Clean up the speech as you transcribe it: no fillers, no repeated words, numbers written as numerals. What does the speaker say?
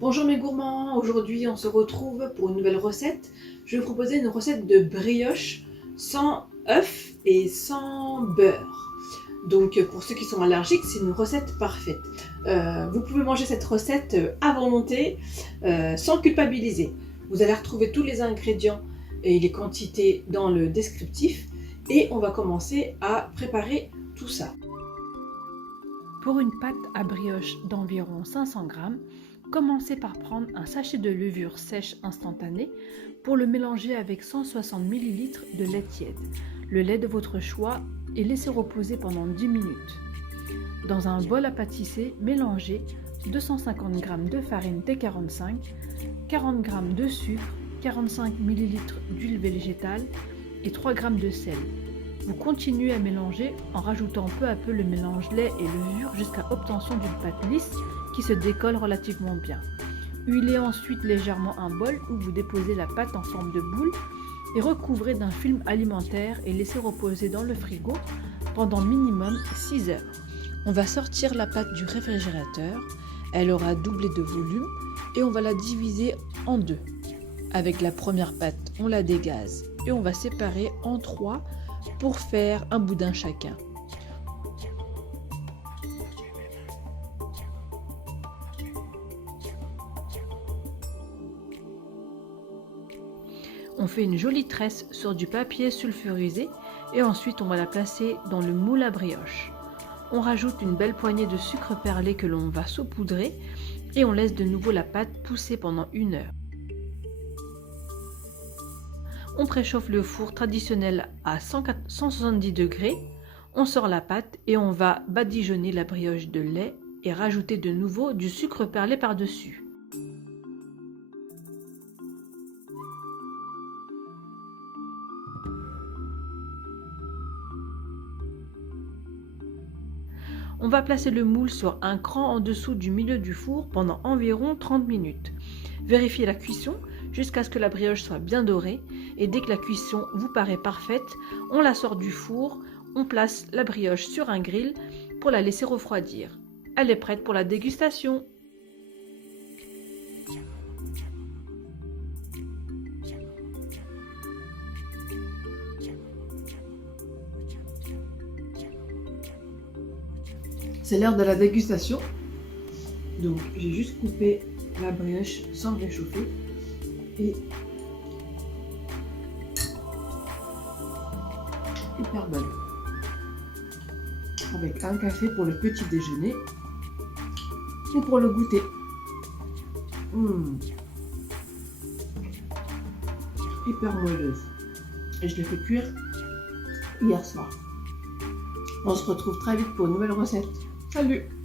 Bonjour mes gourmands, aujourd'hui on se retrouve pour une nouvelle recette. Je vais vous proposer une recette de brioche sans œufs et sans beurre. Donc pour ceux qui sont allergiques, c'est une recette parfaite. Vous pouvez manger cette recette à volonté, sans culpabiliser. Vous allez retrouver tous les ingrédients et les quantités dans le descriptif. Et on va commencer à préparer tout ça. Pour une pâte à brioche d'environ 500 g, commencez par prendre un sachet de levure sèche instantanée pour le mélanger avec 160 ml de lait tiède, le lait de votre choix, et laisser reposer pendant 10 minutes. Dans un bol à pâtisser, mélangez 250 g de farine T45, 40 g de sucre, 45 ml d'huile végétale et 3 g de sel. Vous continuez à mélanger en rajoutant peu à peu le mélange lait et levure jusqu'à obtention d'une pâte lisse qui se décolle relativement bien. Huilez ensuite légèrement un bol où vous déposez la pâte en forme de boule et recouvrez d'un film alimentaire et laissez reposer dans le frigo pendant minimum 6 heures. On va sortir la pâte du réfrigérateur, elle aura doublé de volume et on va la diviser en deux. Avec la première pâte, on la dégaze et on va séparer en 3 pour faire un boudin chacun. On fait une jolie tresse sur du papier sulfurisé et ensuite on va la placer dans le moule à brioche. On rajoute une belle poignée de sucre perlé que l'on va saupoudrer et on laisse de nouveau la pâte pousser pendant 1 heure. On préchauffe le four traditionnel à 170 degrés, on sort la pâte et on va badigeonner la brioche de lait et rajouter de nouveau du sucre perlé par-dessus. On va placer le moule sur un cran en dessous du milieu du four pendant environ 30 minutes. Vérifiez la cuisson jusqu'à ce que la brioche soit bien dorée et dès que la cuisson vous paraît parfaite, on la sort du four, on place la brioche sur un grill pour la laisser refroidir. Elle est prête pour la dégustation. C'est l'heure de la dégustation. Donc j'ai juste coupé la brioche sans réchauffer et hyper bonne. Avec un café pour le petit déjeuner ou pour le goûter. Hyper moelleuse. Et je l'ai fait cuire hier soir. On se retrouve très vite pour une nouvelle recette. Salut!